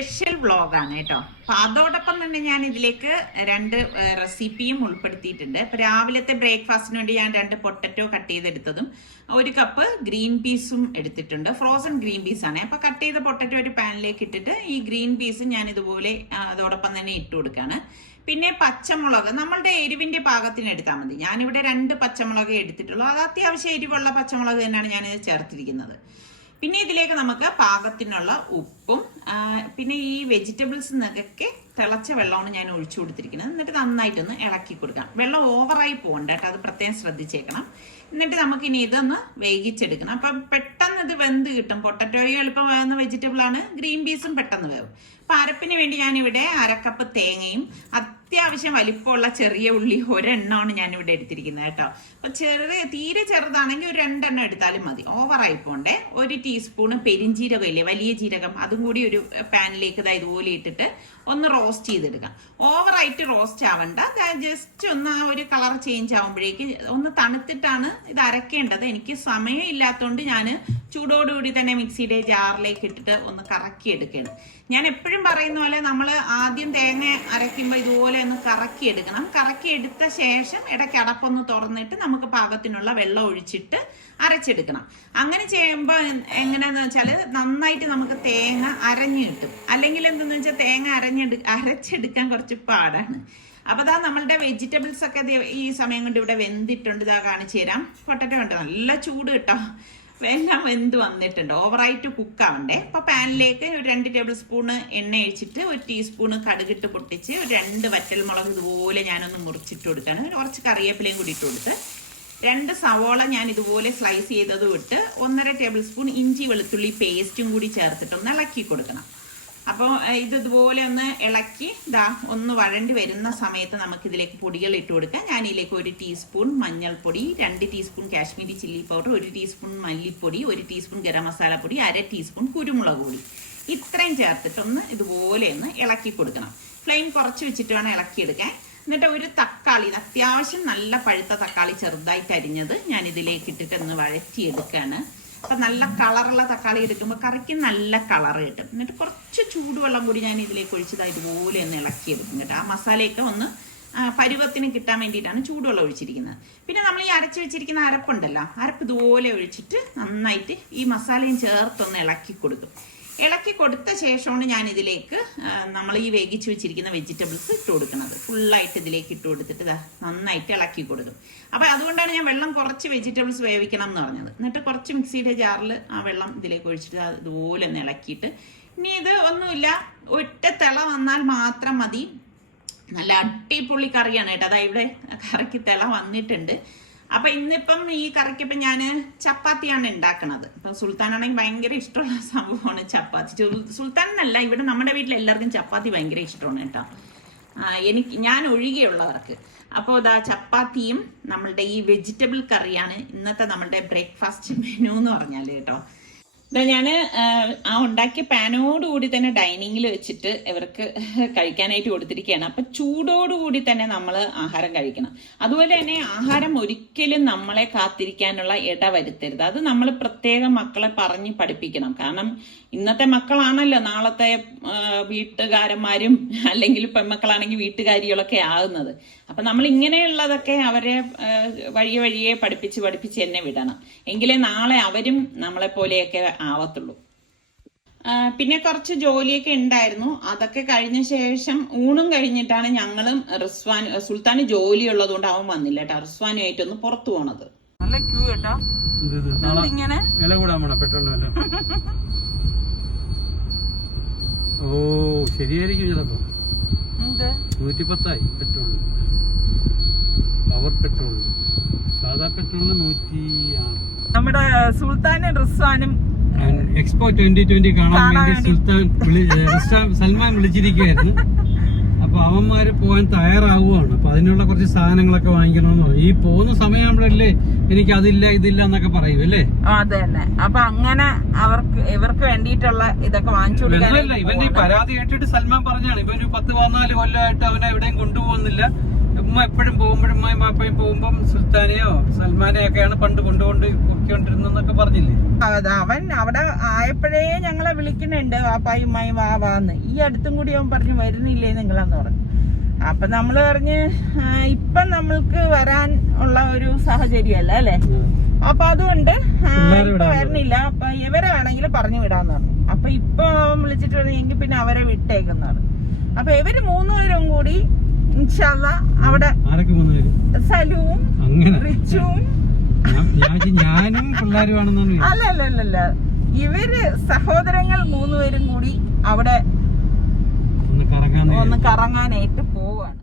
Special വ്ളോഗാണ് കേട്ടോ. അപ്പൊ അതോടൊപ്പം തന്നെ ഞാൻ ഇതിലേക്ക് 2 റെസിപ്പിയും ഉൾപ്പെടുത്തിയിട്ടുണ്ട്. ഇപ്പൊ രാവിലത്തെ ബ്രേക്ക്ഫാസ്റ്റിന് വേണ്ടി ഞാൻ 2 പൊട്ടറ്റോ കട്ട് ചെയ്തെടുത്തതും 1 കപ്പ് ഗ്രീൻ പീസും എടുത്തിട്ടുണ്ട്. ഫ്രോസൺ ഗ്രീൻ പീസ് ആണ്. അപ്പൊ കട്ട് ചെയ്ത പൊട്ടറ്റോ ഒരു പാനിലേക്ക് ഇട്ടിട്ട് ഈ ഗ്രീൻ പീസ് ഞാൻ ഇതുപോലെ അതോടൊപ്പം തന്നെ ഇട്ട് കൊടുക്കുകയാണ്. പിന്നെ പച്ചമുളക് നമ്മളുടെ എരിവിന്റെ പാകത്തിന് എടുത്താൽ മതി. ഞാനിവിടെ 2 പച്ചമുളക് എടുത്തിട്ടുള്ളൂ. അത് അത്യാവശ്യം എരിവുള്ള പച്ചമുളക് തന്നെയാണ് ഞാനിത് ചേർത്തിരിക്കുന്നത്. പിന്നെ ഇതിലേക്ക് നമുക്ക് പാകത്തിനുള്ള ഉപ്പും പിന്നെ ഈ വെജിറ്റബിൾസ് നിന്നൊക്കെ തിളച്ച വെള്ളമാണ് ഞാൻ ഒഴിച്ചു കൊടുത്തിരിക്കുന്നത്. എന്നിട്ട് നന്നായിട്ടൊന്ന് ഇളക്കി കൊടുക്കാം. വെള്ളം ഓവറായി പോകണ്ട കേട്ടോ, അത് പ്രത്യേകം ശ്രദ്ധിച്ചേക്കണം. എന്നിട്ട് നമുക്കിനി ഇതൊന്ന് വേവിച്ചെടുക്കണം. അപ്പം പെട്ടെന്ന് ഇത് വെന്ത് കിട്ടും. പൊട്ടറ്റോയും എളുപ്പം വേവുന്ന വെജിറ്റബിൾ ആണ്, ഗ്രീൻ പീസും പെട്ടെന്ന് വേവും. അപ്പം അരപ്പിന് വേണ്ടി ഞാനിവിടെ 1/2 കപ്പ് തേങ്ങയും അത്യാവശ്യം വലിപ്പമുള്ള ചെറിയ ഉള്ളി 1 എണ്ണമാണ് ഞാനിവിടെ എടുത്തിരിക്കുന്നത് കേട്ടോ. അപ്പം തീരെ ചെറുതാണെങ്കിൽ ഒരു 2 എണ്ണം എടുത്താലും മതി, ഓവറായി പോണ്ടേ. 1 ടീസ്പൂണ് പെരിഞ്ജീരകം ഇല്ലേ, വലിയ ജീരകം, അതും കൂടി ഒരു പാനിലേക്ക് ഇതുപോലെ ഇട്ടിട്ട് ഒന്ന് റോസ്റ്റ് ചെയ്തെടുക്കാം. ഓവറായിട്ട് റോസ്റ്റ് ആവണ്ട, ജസ്റ്റ് ഒന്ന് ആ ഒരു കളർ ചേഞ്ച് ആവുമ്പോഴേക്ക് ഒന്ന് തണുത്തിട്ടാണ് ഇത് അരക്കേണ്ടത്. എനിക്ക് സമയം ഇല്ലാത്തതുകൊണ്ട് ഞാൻ ചൂടോടുകൂടി തന്നെ മിക്സിയുടെ ജാറിലേക്ക് ഇട്ടിട്ട് ഒന്ന് കറക്കി എടുക്കണം. ഞാൻ എപ്പോഴും പറയുന്ന പോലെ നമ്മൾ ആദ്യം തേങ്ങ അരയ്ക്കുമ്പോൾ ഇതുപോലെ ഒന്ന് കറക്കി എടുക്കണം. കറക്കി എടുത്ത ശേഷം ഇടയ്ക്ക് അടപ്പൊന്ന് തുറന്നിട്ട് നമുക്ക് പാകത്തിനുള്ള വെള്ളം ഒഴിച്ചിട്ട് അരച്ചെടുക്കണം. അങ്ങനെ ചെയ്യുമ്പോൾ എങ്ങനെയാന്ന് വെച്ചാൽ നന്നായിട്ട് നമുക്ക് തേങ്ങ അരഞ്ഞു കിട്ടും. അല്ലെങ്കിൽ എന്തെന്ന് വെച്ചാൽ തേങ്ങ അരച്ചെടുക്കാൻ കുറച്ച് പാടാണ്. അപ്പോൾ അതാ നമ്മളുടെ വെജിറ്റബിൾസ് ഒക്കെ ഈ സമയം കൊണ്ട് ഇവിടെ വെന്തിട്ടുണ്ട്. ഇതാ കാണിച്ചു തരാം. പൊട്ടറ്റോ ഉണ്ട്, നല്ല ചൂട് കേട്ടോ, എല്ലാം വെന്ത് വന്നിട്ടുണ്ട്. ഓവറായിട്ട് കുക്കാവണ്ടേ. അപ്പോൾ പാനിലേക്ക് ഒരു 2 ടേബിൾ സ്പൂണ് എണ്ണ ഒഴിച്ചിട്ട് 1 ടീസ്പൂണ് കടുകിട്ട് പൊട്ടിച്ച് 2 വറ്റൽമുളക് ഇതുപോലെ ഞാനൊന്ന് മുറിച്ചിട്ട് കൊടുക്കുകയാണ്. കുറച്ച് കറിവേപ്പിലയും കൂടി ഇട്ട് കൊടുത്ത് 2 സവോള ഞാൻ ഇതുപോലെ സ്ലൈസ് ചെയ്തതും ഇട്ട് 1.5 ടേബിൾ സ്പൂൺ ഇഞ്ചി വെളുത്തുള്ളി പേസ്റ്റും കൂടി ചേർത്തിട്ട് ഒന്ന് ഇളക്കി കൊടുക്കണം. അപ്പോൾ ഇതുപോലെ ഒന്ന് ഇളക്കി ഒന്ന് വഴണ്ടി വരുന്ന സമയത്ത് നമുക്കിതിലേക്ക് പൊടികൾ ഇട്ട് കൊടുക്കാം. ഞാനിതിലേക്ക് 1 ടീസ്പൂൺ മഞ്ഞൾപ്പൊടി, 2 teaspoon Kashmiri chilli powder, 1 teaspoon മല്ലിപ്പൊടി, 1 ടീസ്പൂൺ ഗരം മസാല പൊടി, 1/2 ടീസ്പൂൺ കുരുമുളക് പൊടി, ഇത്രയും ചേർത്തിട്ടൊന്ന് ഇതുപോലെ ഒന്ന് ഇളക്കി കൊടുക്കണം. ഫ്ലെയിം കുറച്ച് വെച്ചിട്ട് വേണം ഇളക്കിയെടുക്കാൻ. എന്നിട്ട് 1 തക്കാളി, അത്യാവശ്യം നല്ല പഴുത്ത തക്കാളി ചെറുതായിട്ട് അരിഞ്ഞത് ഞാൻ ഇതിലേക്ക് ഇട്ടിട്ട് ഒന്ന് വഴറ്റിയെടുക്കുകയാണ്. അപ്പം നല്ല കളറുള്ള തക്കാളി എടുക്കുമ്പോൾ കറിക്ക് നല്ല കളർ കിട്ടും. എന്നിട്ട് കുറച്ച് ചൂടുവെള്ളം കൂടി ഞാൻ ഇതിലേക്ക് ഒഴിച്ചത് ഇതുപോലെ ഒന്ന് ഇളക്കിയെടുക്കും കേട്ടോ. ആ മസാലയൊക്കെ ഒന്ന് പരുവത്തിന് കിട്ടാൻ വേണ്ടിയിട്ടാണ് ചൂടുവെള്ളം ഒഴിച്ചിരിക്കുന്നത്. പിന്നെ നമ്മൾ ഈ അരച്ച് വെച്ചിരിക്കുന്ന അരപ്പുണ്ടല്ലോ, അരപ്പ് ഇതുപോലെ ഒഴിച്ചിട്ട് നന്നായിട്ട് ഈ മസാലയും ചേർത്തൊന്ന് ഇളക്കി കൊടുക്കും. ഇളക്കി കൊടുത്ത ശേഷമാണ് ഞാൻ ഇതിലേക്ക് നമ്മൾ ഈ വേവിച്ച് വെച്ചിരിക്കുന്ന വെജിറ്റബിൾസ് ഇട്ട് കൊടുക്കുന്നത്. ഫുള്ളായിട്ട് ഇതിലേക്ക് ഇട്ട് കൊടുത്തിട്ട് നന്നായിട്ട് ഇളക്കി കൊടുക്കും. അപ്പം അതുകൊണ്ടാണ് ഞാൻ വെള്ളം കുറച്ച് വെജിറ്റബിൾസ് വേവിക്കണം എന്ന് പറഞ്ഞത്. എന്നിട്ട് കുറച്ച് മിക്സിയുടെ ജാറിൽ ആ വെള്ളം ഇതിലേക്ക് ഒഴിച്ചിട്ട് ഇതുപോലെ ഒന്ന് ഇളക്കിയിട്ട് ഇനി ഇത് ഒന്നുമില്ല, ഒറ്റ തിള വന്നാൽ മാത്രം മതി. നല്ല അടിപൊളി കറിയാണ് കേട്ടോ. അതാ ഇവിടെ കറിക്ക് തിള വന്നിട്ടുണ്ട്. അപ്പൊ ഇന്നിപ്പം ഈ കറിക്കിപ്പം ഞാൻ ചപ്പാത്തിയാണ് ഉണ്ടാക്കണത്. ഇപ്പം സുൽത്താനാണെങ്കിൽ ഭയങ്കര ഇഷ്ടമുള്ള സംഭവമാണ് ചപ്പാത്തി. സുൽത്താനല്ല, ഇവിടെ നമ്മുടെ വീട്ടിൽ എല്ലാവർക്കും ചപ്പാത്തി ഭയങ്കര ഇഷ്ടമാണ് കേട്ടോ, ഞാൻ ഒഴികെയുള്ളവർക്ക്. അപ്പോൾ ഇതാ ചപ്പാത്തിയും നമ്മളുടെ ഈ വെജിറ്റബിൾ കറിയാണ് ഇന്നത്തെ നമ്മളുടെ ബ്രേക്ക്ഫാസ്റ്റ് മെനു എന്ന് പറഞ്ഞാൽ കേട്ടോ. ഇതാ ഞാൻ ആ ഉണ്ടാക്കിയ പാനോടുകൂടി തന്നെ ഡൈനിങ്ങിൽ വെച്ചിട്ട് ഇവർക്ക് കഴിക്കാനായിട്ട് കൊടുത്തിരിക്കുകയാണ്. അപ്പം ചൂടോടുകൂടി തന്നെ നമ്മൾ ആഹാരം കഴിക്കണം. അതുപോലെ തന്നെ ആഹാരം ഒരിക്കലും നമ്മളെ കാത്തിരിക്കാനുള്ള ഇട വരുത്തരുത്. അത് നമ്മൾ പ്രത്യേകം മക്കളെ പറഞ്ഞ് പഠിപ്പിക്കണം. കാരണം ഇന്നത്തെ മക്കളാണല്ലോ നാളത്തെ വീട്ടുകാരന്മാരും അല്ലെങ്കിൽ പെൺമക്കളാണെങ്കിൽ വീട്ടുകാരികളൊക്കെ ആകുന്നത്. അപ്പം നമ്മൾ ഇങ്ങനെയുള്ളതൊക്കെ അവരെ വഴിയെ പഠിപ്പിച്ച് തന്നെ വിടണം. എങ്കിലേ നാളെ അവരും നമ്മളെ പോലെയൊക്കെ ആവത്തുള്ളൂ. പിന്നെ കുറച്ച് ജോലിയൊക്കെ ഉണ്ടായിരുന്നു. അതൊക്കെ കഴിഞ്ഞ ശേഷം ഊണും കഴിഞ്ഞിട്ടാണ് ഞങ്ങളും സുൽത്താന് ജോലി ഉള്ളതുകൊണ്ട് അവൻ വന്നില്ല കേട്ടോ. റിസ്വാനുമായിട്ടൊന്ന് പുറത്തു പോണത്. നല്ല ക്യൂ കേട്ടോ. ഇങ്ങനെ ഓ ശരിയായിരിക്കും ചിലപ്പോ. 110 പെട്രോൾ, പവർ പെട്രോൾ, സാധാ പെട്രോളിന് 106. നമ്മുടെ സുൽത്താനും റിസ്വാനും എക്സ്പോ 2020 കാണാൻ വേണ്ടി സൽമാൻ വിളിച്ചിരിക്കുകയായിരുന്നു. അപ്പൊ അവന്മാര് പോകാൻ തയ്യാറാവുകയാണ്. അപ്പൊ അതിനുള്ള കുറച്ച് സാധനങ്ങളൊക്കെ വാങ്ങിക്കണമെന്ന് പറഞ്ഞു. ഈ പോകുന്ന സമയമാകുമ്പോഴല്ലേ എനിക്ക് അതില്ല ഇതില്ല എന്നൊക്കെ പറയും അല്ലേ. അതെ തന്നെ. അപ്പൊ അങ്ങനെ ഇവർക്ക് വേണ്ടിയിട്ടുള്ള ഇതൊക്കെ വാങ്ങിച്ചു കൊടുക്കാനല്ല. ഇവന്റെ ഈ പരാതി കേട്ടിട്ട് സൽമാൻ പറഞ്ഞാണ് ഇവൻ 10-14 കൊല്ലമായിട്ട് അവനെ എവിടെയും കൊണ്ടുപോകുന്നില്ല. ഉമ്മ എപ്പോഴും പോകുമ്പോഴും ഉമ്മയും പാപ്പയും പോകുമ്പം സുൽത്താനെയോ സൽമാനെയൊക്കെയാണ് പണ്ട് കൊണ്ടുകൊണ്ട് ഉണ്ടാക്കിക്കൊണ്ടിരുന്നൊക്കെ പറഞ്ഞില്ലേ? അവൻ അവിടെ ആയപ്പോഴേ ഞങ്ങളെ വിളിക്കുന്നുണ്ട് വാപ്പായും ഉമ്മായും വാന്ന്. ഈ അടുത്തും കൂടി അവൻ പറഞ്ഞു വരുന്നില്ലേ നിങ്ങളെന്ന് പറഞ്ഞു. അപ്പൊ നമ്മള് പറഞ്ഞ് ഇപ്പൊ നമ്മൾക്ക് വരാൻ ഉള്ള ഒരു സാഹചര്യമല്ല അല്ലെ. അപ്പൊ അതുകൊണ്ട് ഇപ്പൊ വരുന്നില്ല. അപ്പൊ ഇവരെ വേണമെങ്കിൽ പറഞ്ഞു വിടാന്ന് പറഞ്ഞു. അപ്പൊ ഇപ്പൊ അവൻ വിളിച്ചിട്ട് പറഞ്ഞു എങ്കിൽ പിന്നെ അവരെ വിട്ടേക്കെന്ന് പറഞ്ഞു. അപ്പൊ ഇവര് 3 പേരും കൂടി ഇൻഷാല്ലാ അവിടെ സലുവും റിച്ചുവും ഞാനും പിള്ളേരുമാണെന്നാണ്. അല്ല ഇവര് സഹോദരങ്ങൾ 3 പേരും കൂടി അവിടെ ഒന്ന് കറങ്ങാനായിട്ട് പോവാണ്.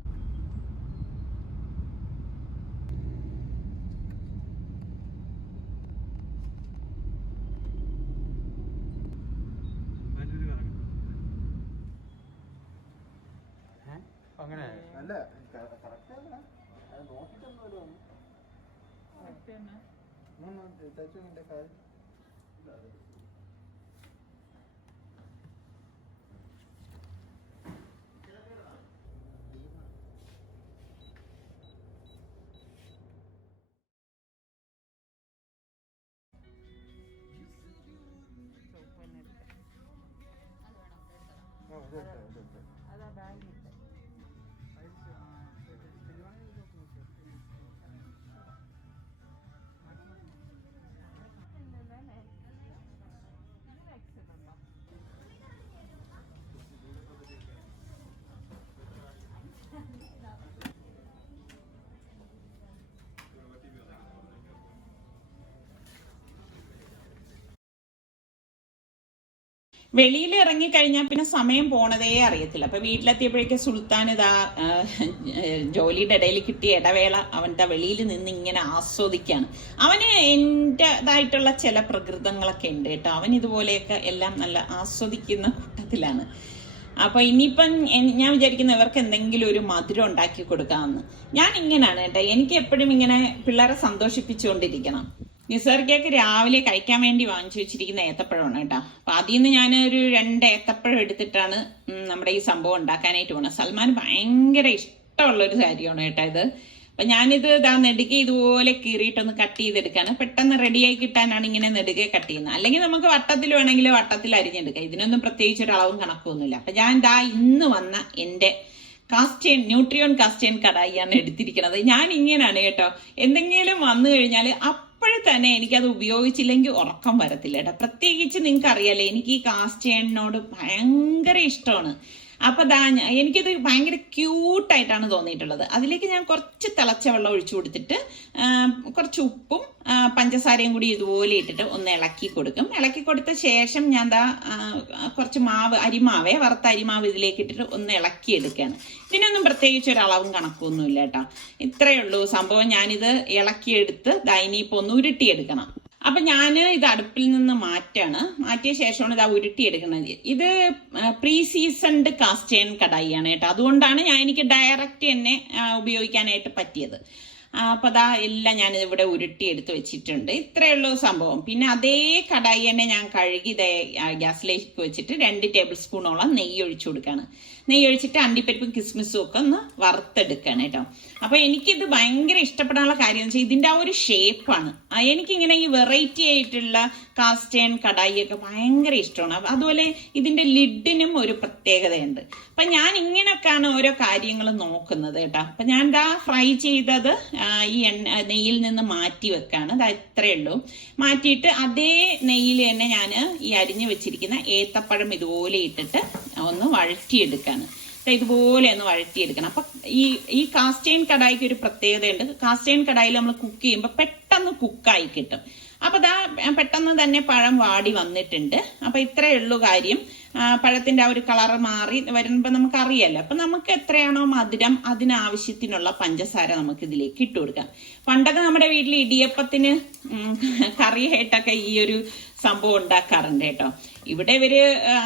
അതാ ബാഗ് വെളിയിൽ ഇറങ്ങിക്കഴിഞ്ഞാൽ പിന്നെ സമയം പോണതേ അറിയത്തില്ല. അപ്പൊ വീട്ടിലെത്തിയപ്പോഴേക്കും സുൽത്താൻ ഇതാ ജോലിയുടെ ഇടയിൽ കിട്ടിയ ഇടവേള അവൻ്റെ വെളിയിൽ നിന്ന് ഇങ്ങനെ ആസ്വദിക്കാണ്. അവന് എൻ്റെതായിട്ടുള്ള ചില പ്രകൃതങ്ങളൊക്കെ ഉണ്ട് കേട്ടോ. അവൻ ഇതുപോലെയൊക്കെ എല്ലാം നല്ല ആസ്വദിക്കുന്ന കൂട്ടത്തിലാണ്. അപ്പൊ ഇനിയിപ്പം ഞാൻ വിചാരിക്കുന്ന ഇവർക്ക് എന്തെങ്കിലും ഒരു മധുരം ഉണ്ടാക്കി കൊടുക്കാമെന്ന്. ഞാൻ ഇങ്ങനെയാണ് കേട്ടോ, എനിക്ക് എപ്പോഴും ഇങ്ങനെ പിള്ളേരെ സന്തോഷിപ്പിച്ചുകൊണ്ടിരിക്കണം. നിസർഗയ്ക്ക് രാവിലെ കഴിക്കാൻ വേണ്ടി വാങ്ങിച്ചു വെച്ചിരിക്കുന്ന ഏത്തപ്പഴമാണ് കേട്ടോ. അപ്പൊ അതിൽ നിന്ന് ഞാൻ ഒരു 2 ഏത്തപ്പഴം എടുത്തിട്ടാണ് നമ്മുടെ ഈ സംഭവം ഉണ്ടാക്കാനായിട്ട് പോകുന്നത്. സൽമാൻ ഭയങ്കര ഇഷ്ടമുള്ളൊരു കാര്യമാണ് കേട്ടോ ഇത്. അപ്പൊ ഞാനിത് നെടുകെ ഇതുപോലെ കീറിയിട്ടൊന്ന് കട്ട് ചെയ്തെടുക്കാണ്. പെട്ടെന്ന് റെഡിയായി കിട്ടാനാണ് ഇങ്ങനെ നെടുകെ കട്ട് ചെയ്യുന്നത്. അല്ലെങ്കിൽ നമുക്ക് വട്ടത്തിൽ വേണമെങ്കിൽ വട്ടത്തിൽ അരിഞ്ഞെടുക്കാം. ഇതിനൊന്നും പ്രത്യേകിച്ച് ഒരു അളവും കണക്കൊന്നുമില്ല. അപ്പൊ ഞാൻ ഇന്ന് വന്ന എന്റെ ന്യൂട്രിയോൺ കാസ്റ്റേൺ കടായിയാണ് എടുത്തിരിക്കുന്നത്. ഞാൻ ഇങ്ങനെയാണ് കേട്ടോ, എന്തെങ്കിലും വന്നു കഴിഞ്ഞാൽ അപ്പോഴും തന്നെ എനിക്കത് ഉപയോഗിച്ചില്ലെങ്കിൽ ഉറക്കം വരത്തില്ല കേട്ടോ. പ്രത്യേകിച്ച് നിങ്ങൾക്ക് അറിയാലേ, എനിക്ക് ഈ കാസ്റ്റേണിനോട് ഭയങ്കര ഇഷ്ടമാണ്. അപ്പൊ എനിക്കത് ഭയങ്കര ക്യൂട്ടായിട്ടാണ് തോന്നിയിട്ടുള്ളത്. അതിലേക്ക് ഞാൻ കുറച്ച് തിളച്ച വെള്ളം ഒഴിച്ചു കൊടുത്തിട്ട് കുറച്ച് ഉപ്പും പഞ്ചസാരയും കൂടി ഇതുപോലെ ഇട്ടിട്ട് ഒന്ന് ഇളക്കി കൊടുക്കും. ഇളക്കി കൊടുത്ത ശേഷം ഞാൻ കുറച്ച് വറുത്ത അരിമാവ് ഇതിലേക്ക് ഇട്ടിട്ട് ഒന്ന് ഇളക്കി എടുക്കുകയാണ്. ഇതിനൊന്നും പ്രത്യേകിച്ച് ഒരു അളവും കണക്കൊന്നുമില്ല കേട്ടോ. ഇത്രയേ ഉള്ളൂ സംഭവം. ഞാനിത് ഇളക്കിയെടുത്ത് ഇനിയിപ്പോൾ ഒന്ന് ഉരുട്ടിയെടുക്കണം. അപ്പൊ ഞാൻ ഇത് അടുപ്പിൽ നിന്ന് മാറ്റിയ ശേഷമാണ് ഇത് ഉരുട്ടിയെടുക്കുന്നത്. ഇത് പ്രീ സീസൺഡ് കാസ്റ്റേൺ കടായിയാണ് കേട്ടോ. അതുകൊണ്ടാണ് എനിക്ക് ഡയറക്റ്റ് തന്നെ ഉപയോഗിക്കാനായിട്ട് പറ്റിയത്. അപ്പൊ എല്ലാം ഞാൻ ഇവിടെ ഉരുട്ടിയെടുത്ത് വെച്ചിട്ടുണ്ട്. ഇത്രയേ ഉള്ളൂ സംഭവം. പിന്നെ അതേ കടായി തന്നെ ഞാൻ കഴുകി ഗ്യാസിലേക്ക് വെച്ചിട്ട് 2 ടേബിൾ സ്പൂണോളം നെയ്യ് ഒഴിച്ചു കൊടുക്കുകയാണ്. നെയ്യ് ഒഴിച്ചിട്ട് അണ്ടിപ്പരിപ്പും കിസ്മിസും ഒക്കെ ഒന്ന് വറുത്തെടുക്കുകയാണ് കേട്ടോ. അപ്പൊ എനിക്കിത് ഭയങ്കര ഇഷ്ടപ്പെടാനുള്ള കാര്യം എന്ന് വെച്ചാൽ ഇതിന്റെ ആ ഒരു ഷേപ്പാണ്. എനിക്കിങ്ങനെ ഈ വെറൈറ്റി ആയിട്ടുള്ള കാസ്റ്റേൺ കടായിയൊക്കെ ഭയങ്കര ഇഷ്ടമാണ്. അതുപോലെ ഇതിന്റെ ലിഡിനും ഒരു പ്രത്യേകതയുണ്ട്. അപ്പൊ ഞാൻ ഇങ്ങനെയൊക്കെയാണ് ഓരോ കാര്യങ്ങൾ നോക്കുന്നത് കേട്ടോ. അപ്പൊ ഞാൻ ഫ്രൈ ചെയ്തത് ഈ നെയ്യിൽ നിന്ന് മാറ്റി വെക്കാണ്. ഇത്രയേ ഉള്ളൂ. മാറ്റിയിട്ട് അതേ നെയ്യിൽ തന്നെ ഞാൻ ഈ അരിഞ്ഞു വെച്ചിരിക്കുന്ന ഏത്തപ്പഴം ഇതുപോലെ ഇട്ടിട്ട് ഒന്ന് വഴറ്റിയെടുക്കാണ്. ഇതുപോലെ ഒന്ന് വഴറ്റിയെടുക്കണം. അപ്പൊ ഈ കാസ്റ്റേൺ കടായിക്ക് ഒരു പ്രത്യേകതയുണ്ട്. കാസ്റ്റേൺ കടായിൽ നമ്മൾ കുക്ക് ചെയ്യുമ്പോൾ പെട്ടെന്ന് കുക്കായി കിട്ടും. അപ്പൊ പെട്ടെന്ന് തന്നെ പഴം വാടി വന്നിട്ടുണ്ട്. അപ്പൊ ഇത്രയേ ഉള്ളൂ കാര്യം. പഴത്തിന്റെ ആ ഒരു കളറ് മാറി വരുമ്പോ നമുക്ക് അറിയാലോ. അപ്പൊ നമുക്ക് എത്രയാണോ മധുരം അതിനാവശ്യത്തിനുള്ള പഞ്ചസാര നമുക്ക് ഇതിലേക്ക് ഇട്ട് കൊടുക്കാം. പണ്ടൊക്കെ നമ്മുടെ വീട്ടിൽ ഇടിയപ്പത്തിന് കറിയായിട്ടൊക്കെ ഈ ഒരു സംഭവം ഉണ്ടാക്കാറുണ്ട് കേട്ടോ. ഇവിടെ ഇവര്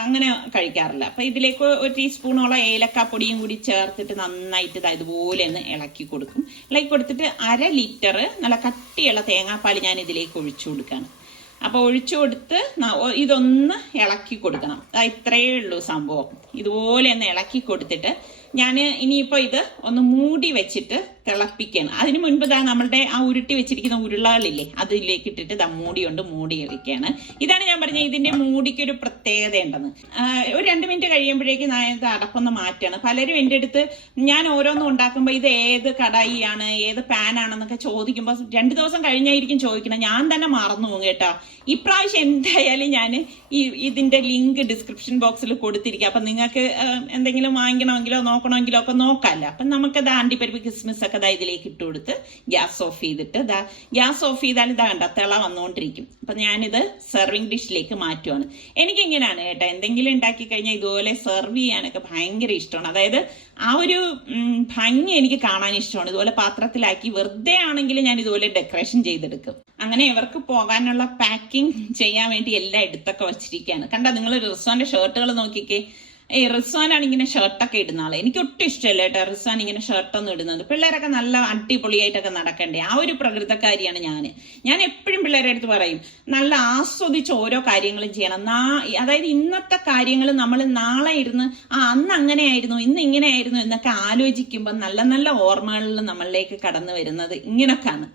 അങ്ങനെ കഴിക്കാറില്ല. അപ്പൊ ഇതിലേക്ക് 1 ടീസ്പൂണോളം ഏലക്കാപ്പൊടിയും കൂടി ചേർത്തിട്ട് നന്നായിട്ട് ഇതുപോലെ ഒന്ന് ഇളക്കി കൊടുക്കും. ഇളക്കി കൊടുത്തിട്ട് 1/2 ലിറ്റർ നല്ല കട്ടിയുള്ള തേങ്ങാപ്പാൽ ഞാൻ ഇതിലേക്ക് ഒഴിച്ചു കൊടുക്കാണ്. അപ്പൊ ഒഴിച്ചു കൊടുത്ത് ഇതൊന്ന് ഇളക്കി കൊടുക്കണം. ഇത്രയേ ഉള്ളൂ സംഭവം. ഇതുപോലെ ഒന്ന് ഇളക്കി കൊടുത്തിട്ട് ഞാൻ ഇനിയിപ്പോൾ ഇത് ഒന്ന് മൂടി വെച്ചിട്ട് തിളപ്പിക്കണം. അതിന് മുൻപ് നമ്മളുടെ ആ ഉരുട്ടി വെച്ചിരിക്കുന്ന ഉരുളകളില്ലേ അതിലേക്ക് ഇട്ടിട്ട് മൂടി കൊണ്ട് മൂടി വെക്കുകയാണ്. ഇതാണ് ഞാൻ പറഞ്ഞത്, ഇതിന്റെ മൂടിക്ക് ഒരു പ്രത്യേകത ഉണ്ടെന്ന്. ഒരു 2 മിനിറ്റ് കഴിയുമ്പോഴേക്കും ഞാൻ ഇത് അടപ്പൊന്ന് മാറ്റാണ്. പലരും എൻ്റെ അടുത്ത് ഞാൻ ഓരോന്നും ഉണ്ടാക്കുമ്പോൾ ഇത് ഏത് കടായിയാണ് ഏത് പാനാണെന്നൊക്കെ ചോദിക്കുമ്പോൾ 2 ദിവസം കഴിഞ്ഞായിരിക്കും ചോദിക്കണം. ഞാൻ തന്നെ മറന്നു പോകും കേട്ടോ. ഇപ്രാവശ്യം എന്തായാലും ഞാൻ ഇതിന്റെ ലിങ്ക് ഡിസ്ക്രിപ്ഷൻ ബോക്സിൽ കൊടുത്തിരിക്കുക. അപ്പൊ നിങ്ങൾക്ക് എന്തെങ്കിലും വാങ്ങിക്കണമെങ്കിലോ നോക്കണമെങ്കിലോ ഒക്കെ നോക്കാമല്ലോ. അപ്പം നമുക്കത് അണ്ടിപ്പരിപ്പ് കിസ്മിസ് ഒക്കെ ഇതിലേക്ക് ഇട്ട് കൊടുത്ത് ഗ്യാസ് ഓഫ് ചെയ്തിട്ട് ഗ്യാസ് ഓഫ് ചെയ്താൽ കണ്ട തിള വന്നുകൊണ്ടിരിക്കും. അപ്പൊ ഞാനിത് സെർവിങ് ഡിഷിലേക്ക് മാറ്റുവാണ്. എനിക്കിങ്ങനെയാണ് കേട്ടോ, എന്തെങ്കിലും ഉണ്ടാക്കി കഴിഞ്ഞാൽ ഇതുപോലെ സെർവ് ചെയ്യാനൊക്കെ ഭയങ്കര ഇഷ്ടമാണ്. അതായത് ആ ഒരു ഭംഗി എനിക്ക് കാണാൻ ഇഷ്ടമാണ്. ഇതുപോലെ പാത്രത്തിലാക്കി വെറുതെ ആണെങ്കിലും ഞാൻ ഇതുപോലെ ഡെക്കറേഷൻ ചെയ്തെടുക്കും. അങ്ങനെ ഇവർക്ക് പോകാനുള്ള പാക്കിംഗ് ചെയ്യാൻ വേണ്ടി എല്ലാം എടുത്തൊക്കെ വെച്ചിരിക്കുകയാണ്. കണ്ടോ നിങ്ങൾ റിസ്വാന്റെ ഷർട്ടുകൾ നോക്കിക്കേ. റിസ്വാനാണ് ഇങ്ങനെ ഷർട്ടൊക്കെ ഇടുന്ന ആള്. എനിക്ക് ഒട്ടും ഇഷ്ടമല്ല കേട്ടോ റിസ്വാൻ ഇങ്ങനെ ഷർട്ടൊന്നും ഇടുന്നത്. പിള്ളേരൊക്കെ നല്ല അടിപൊളിയായിട്ടൊക്കെ നടക്കണ്ടേ. ആ ഒരു പ്രകൃതക്കാരിയാണ് ഞാൻ എപ്പോഴും പിള്ളേരുടെ അടുത്ത് പറയും, നല്ല ആസ്വദിച്ച് ഓരോ കാര്യങ്ങളും ചെയ്യണം. അതായത് ഇന്നത്തെ കാര്യങ്ങൾ നമ്മൾ നാളെ ഇരുന്ന് അന്ന് അങ്ങനെയായിരുന്നു ഇന്ന് ഇങ്ങനെയായിരുന്നു എന്നൊക്കെ ആലോചിക്കുമ്പോൾ നല്ല നല്ല ഓർമ്മകളിൽ നമ്മളിലേക്ക് കടന്നു വരുന്നത് ഇങ്ങനൊക്കെയാണ്.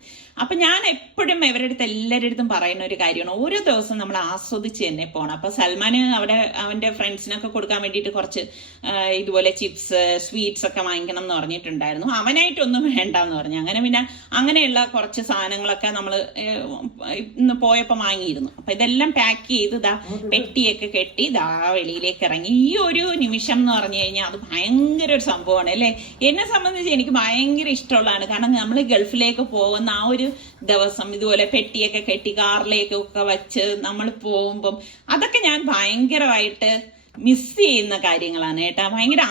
അപ്പൊ ഞാൻ എപ്പോഴും ഇവരുടെ അടുത്ത് എല്ലാവരുടെ അടുത്തും പറയുന്ന ഒരു കാര്യമാണ്, ഓരോ ദിവസം നമ്മൾ ആസ്വദിച്ച് തന്നെ പോകണം. അപ്പൊ സൽമാന് അവിടെ അവന്റെ ഫ്രണ്ട്സിനൊക്കെ കൊടുക്കാൻ വേണ്ടിയിട്ട് കുറച്ച് ഇതുപോലെ ചിപ്സ് സ്വീറ്റ്സ് ഒക്കെ വാങ്ങിക്കണം എന്ന് പറഞ്ഞിട്ടുണ്ടായിരുന്നു. അവനായിട്ടൊന്നും വേണ്ടെന്ന് പറഞ്ഞു. അങ്ങനെ പിന്നെ അങ്ങനെയുള്ള കുറച്ച് സാധനങ്ങളൊക്കെ നമ്മൾ ഇന്ന് പോയപ്പോൾ വാങ്ങിയിരുന്നു. അപ്പൊ ഇതെല്ലാം പാക്ക് ചെയ്ത് പെട്ടിയൊക്കെ കെട്ടി വെളിയിലേക്ക് ഇറങ്ങി. ഈ ഒരു നിമിഷം എന്ന് പറഞ്ഞു കഴിഞ്ഞാൽ അത് ഭയങ്കര ഒരു സംഭവമാണ് അല്ലെ. എന്നെ സംബന്ധിച്ച് എനിക്ക് ഭയങ്കര ഇഷ്ടമുള്ളതാണ്. കാരണം നമ്മൾ ഗൾഫിലേക്ക് പോകുന്ന ആ ഒരു ദിവസം ഇതുപോലെ പെട്ടിയൊക്കെ കെട്ടി കാറിലേക്കൊക്കെ വെച്ച് നമ്മൾ പോകുമ്പം അതൊക്കെ ഞാൻ ഭയങ്കരമായിട്ട് മിസ് ചെയ്യുന്ന കാര്യങ്ങളാണ് കേട്ടോ. ഭയങ്കര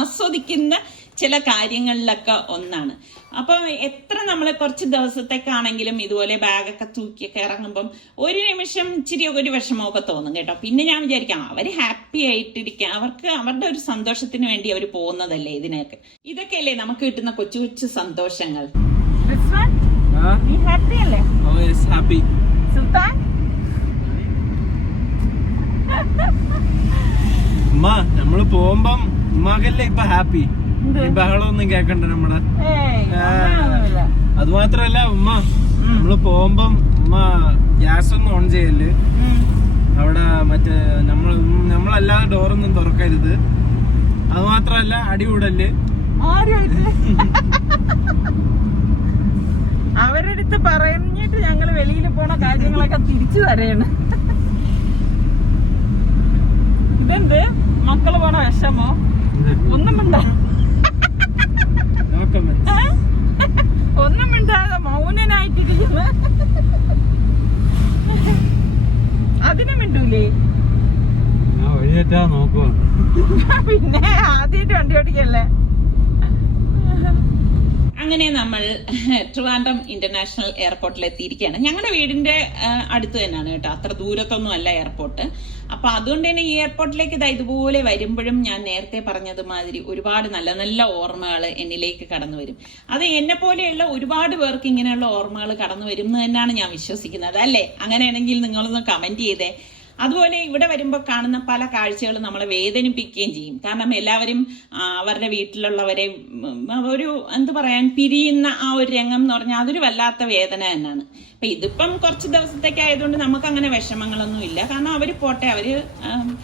ആസ്വദിക്കുന്ന ചില കാര്യങ്ങളിലൊക്കെ ഒന്നാണ്. അപ്പൊ എത്ര നമ്മൾ കുറച്ച് ദിവസത്തേക്കാണെങ്കിലും ഇതുപോലെ ബാഗൊക്കെ തൂക്കിയൊക്കെ ഇറങ്ങുമ്പം ഒരു നിമിഷം ഇച്ചിരി ഒരു വിഷമമൊക്കെ തോന്നും കേട്ടോ. പിന്നെ ഞാൻ വിചാരിക്കാം അവര് ഹാപ്പി ആയിട്ടിരിക്കാം, അവർക്ക് അവരുടെ ഒരു സന്തോഷത്തിന് വേണ്ടി അവർ പോകുന്നതല്ലേ ഇതിനൊക്കെ. ഇതൊക്കെയല്ലേ നമുക്ക് കിട്ടുന്ന കൊച്ചു കൊച്ചു സന്തോഷങ്ങൾ. നമ്മള് പോകുമ്പം ഉമ്മാകല്ലേ ഇപ്പൊ ഹാപ്പി, ബഹളമൊന്നും കേക്കണ്ട നമ്മുടെ. അത് മാത്രല്ല ഉമ്മ നമ്മള് പോകുമ്പം ഉമ്മ ഗ്യാസ് ഒന്നും ഓൺ ചെയ്യല്, അവിടെ മറ്റേ നമ്മളല്ലാതെ ഡോറൊന്നും തുറക്കരുത്. അത് മാത്രല്ല അടി കൂടല്. അവരടുത്ത് പറഞ്ഞിട്ട് ഞങ്ങള് വെളിയിൽ പോണ കാര്യങ്ങളൊക്കെ തിരിച്ചു തരയാണ്. ഇതെന്ത് മക്കള് പോണ വിഷമോ? ഒന്നും ഒന്നും മിണ്ടാതെ മൗനനായിട്ടിരിക്കുന്നു. അതിന് മിണ്ടൂലേ? പിന്നെ ആദ്യമായിട്ട് വണ്ടി ഓടിക്കല്ലേ. അങ്ങനെ നമ്മൾ ട്രിവാൻഡ്രം ഇന്റർനാഷണൽ എയർപോർട്ടിൽ എത്തിയിരിക്കുകയാണ്. ഞങ്ങളുടെ വീടിന്റെ അടുത്ത് തന്നെയാണ് കേട്ടോ, അത്ര ദൂരത്തൊന്നും അല്ല എയർപോർട്ട്. അപ്പൊ അതുകൊണ്ട് തന്നെ ഈ എയർപോർട്ടിലേക്ക് ഇതുപോലെ വരുമ്പോഴും ഞാൻ നേരത്തെ പറഞ്ഞതുമാതിരി ഒരുപാട് നല്ല നല്ല ഓർമ്മകൾ എന്നിലേക്ക് കടന്നു വരും. അത് എന്നെ പോലെയുള്ള ഒരുപാട് പേർക്ക് ഇങ്ങനെയുള്ള ഓർമ്മകൾ കടന്നു വരും എന്ന് തന്നെയാണ് ഞാൻ വിശ്വസിക്കുന്നത് അല്ലേ. അങ്ങനെയാണെങ്കിൽ നിങ്ങളൊന്ന് കമന്റ് ചെയ്തേ. അതുപോലെ ഇവിടെ വരുമ്പോൾ കാണുന്ന പല കാഴ്ചകളും നമ്മളെ വേദനിപ്പിക്കുകയും ചെയ്യും. കാരണം എല്ലാവരും അവരുടെ വീട്ടിലുള്ളവരെ ഒരു പിരിയുന്ന ആ ഒരു രംഗം എന്ന് പറഞ്ഞാൽ അതൊരു വല്ലാത്ത വേദന തന്നെയാണ്. അപ്പൊ ഇതിപ്പം കുറച്ച് ദിവസത്തേക്ക് ആയതുകൊണ്ട് നമുക്ക് അങ്ങനെ വിഷമങ്ങളൊന്നും ഇല്ല. കാരണം അവര് പോട്ടെ, അവര്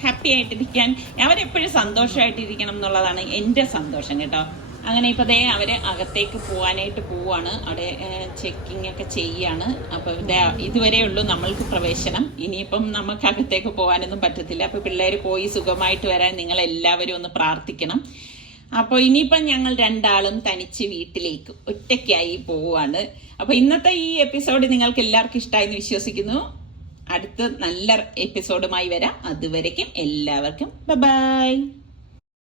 ഹാപ്പി ആയിട്ടിരിക്കാൻ, അവരെപ്പോഴും സന്തോഷമായിട്ടിരിക്കണം എന്നുള്ളതാണ് എന്റെ സന്തോഷം കേട്ടോ. അങ്ങനെ ഇപ്പൊ അവര് അകത്തേക്ക് പോവാനായിട്ട് പോവാണ്. അവിടെ ചെക്കിംഗ് ഒക്കെ ചെയ്യാണ്. അപ്പൊ ഇതുവരെ ഉള്ളൂ നമ്മൾക്ക് പ്രവേശനം. ഇനിയിപ്പം നമുക്ക് അകത്തേക്ക് പോകാനൊന്നും പറ്റത്തില്ല. അപ്പൊ പിള്ളേര് പോയി സുഖമായിട്ട് വരാൻ നിങ്ങൾ എല്ലാവരും ഒന്ന് പ്രാർത്ഥിക്കണം. അപ്പോൾ ഇനിയിപ്പം ഞങ്ങൾ രണ്ടാളും തനിച്ച് വീട്ടിലേക്ക് ഒറ്റയ്ക്കായി പോവാണ്. അപ്പൊ ഇന്നത്തെ ഈ എപ്പിസോഡ് നിങ്ങൾക്ക് എല്ലാവർക്കും ഇഷ്ടമായെന്ന് വിശ്വസിക്കുന്നു. അടുത്ത നല്ല എപ്പിസോഡുമായി വരാം. അതുവരയ്ക്കും എല്ലാവർക്കും ബൈ.